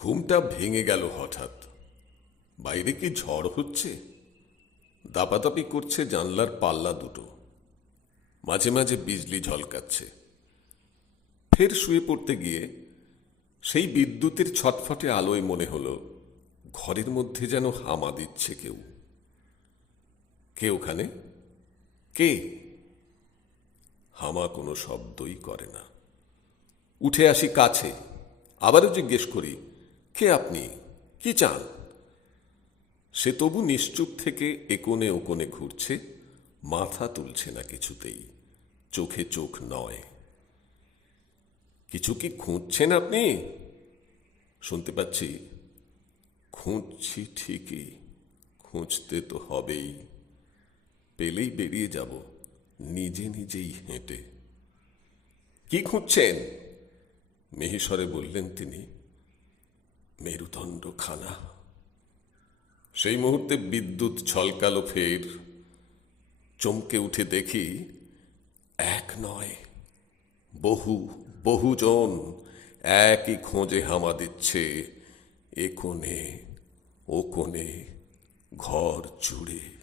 ঘুমটা ভেঙে গেল হঠাৎ। বাইরে কি ঝড় হচ্ছে? দাপাদাপি করছে জানলার পাল্লা দুটো, মাঝে মাঝে বিজলি ঝলকাচ্ছে। ফের শুয়ে পড়তে গিয়ে সেই বিদ্যুতের ছটফটে আলোয় মনে হলো ঘরের মধ্যে যেন হামা দিচ্ছে কেউ। কে ওখানে? কে? হামা কোনো শব্দই করে না। উঠে আসি কাছে, আবারও জিজ্ঞেস করি, কে আপনি? কি চান? সে তবু নিশ্চুপ থেকে একোণে ওকোণে ঘুরছে, মাথা তুলছে না কিছুতেই, চোখে চোখ নয়। কিছু কি খুঁজছেন আপনি? শুনতে পাচ্ছি। খুঁজছি ঠিকই, খুঁজতে তো হবেই। পেলেই বেরিয়ে যাব নিজে নিজেই হেঁটে। কি খুঁজছেন? মিহিস্বরে বললেন তিনি। মেরুদণ্ড খানা। সেই মুহূর্তে বিদ্যুৎ ছলকালো ফের। চমকে উঠে দেখি, এক নয়, বহু বহুজন একই খোঁজে হামা দিচ্ছে, এ কোণে ও কোণে, ঘর জুড়ে।